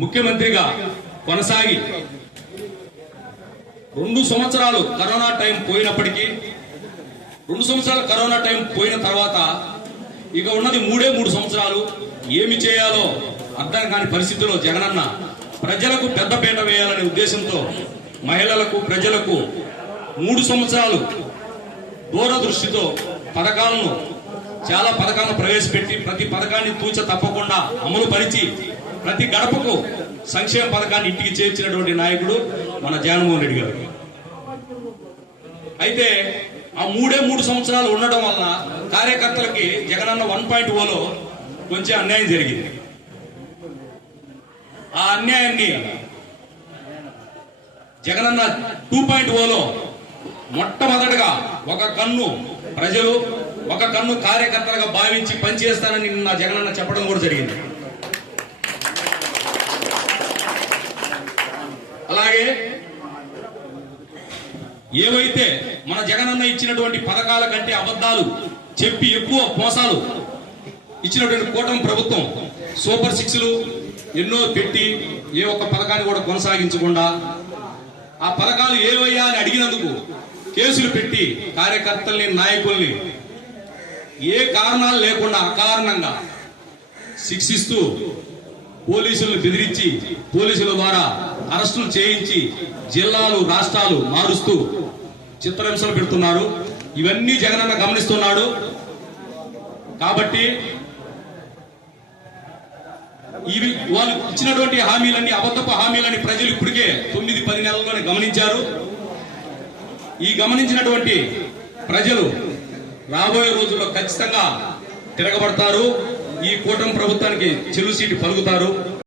ముఖ్యమంత్రిగా కొనసాగి 2 సంవత్సరాలు కరోనా టైం పోయినప్పటికీ 2 సంవత్సరాలు కరోనా టైం పోయిన తర్వాత ఇక ఉన్నది 3 సంవత్సరాలు ఏమి చేయాలో అర్థం కాని పరిస్థితిలో జగనన్న ప్రజలకు పెద్దపీట వేయాలనే ఉద్దేశంతో మహిళలకు ప్రజలకు 3 సంవత్సరాలు దూరదృష్టితో చాలా పథకాలను ప్రవేశపెట్టి ప్రతి పథకాన్ని తూచ తప్పకుండా అమలు పరిచి ప్రతి గడపకు సంక్షేమ పథకాన్ని ఇంటికి చేర్చినటువంటి నాయకుడు మన జగన్మోహన్ రెడ్డి గారు. అయితే ఆ 3 సంవత్సరాలు ఉండడం వలన కార్యకర్తలకి జగనన్న 1.0లో కొంచెం అన్యాయం జరిగింది. ఆ అన్యాయాన్ని జగనన్న 2.0లో మొట్టమొదటిగా ఒక కన్ను ప్రజలు ఒక కన్ను కార్యకర్తలుగా భావించి పనిచేస్తానని నిన్న జగనన్న చెప్పడం కూడా జరిగింది. అలాగే ఏవైతే మన జగనన్న ఇచ్చినటువంటి పథకాల కంటే అబద్ధాలు చెప్పి ఎక్కువ మోసాలు ఇచ్చినటువంటి కూటమి ప్రభుత్వం సూపర్ 6లు ఎన్నో పెట్టి ఏ ఒక్క పథకాన్ని కూడా కొనసాగించకుండా ఆ పథకాలు ఏవయ్యా అని అడిగినందుకు కేసులు పెట్టి కార్యకర్తల్ని నాయకుల్ని ఏ కారణాలు లేకుండా అకారణంగా శిక్షిస్తూ పోలీసులను బెదిరించి పోలీసుల ద్వారా అరెస్టులు చేయించి జిల్లాలు రాష్ట్రాలు మారుస్తూ చిత్రహింసలు పెడుతున్నారు. ఇవన్నీ జగనన్న గమనిస్తున్నాడు. కాబట్టి ఇవి వాళ్ళు ఇచ్చినటువంటి హామీలన్నీ అబద్ధపు హామీలని ప్రజలు ఇప్పటికే 9-10 నెలల్లోనే గమనించారు. ఈ గమనించినటువంటి ప్రజలు రాబోయే రోజుల్లో ఖచ్చితంగా తిరగబడతారు. ఈ కూటమి ప్రభుత్వానికి చెల్లు సీటు పలుకుతారు.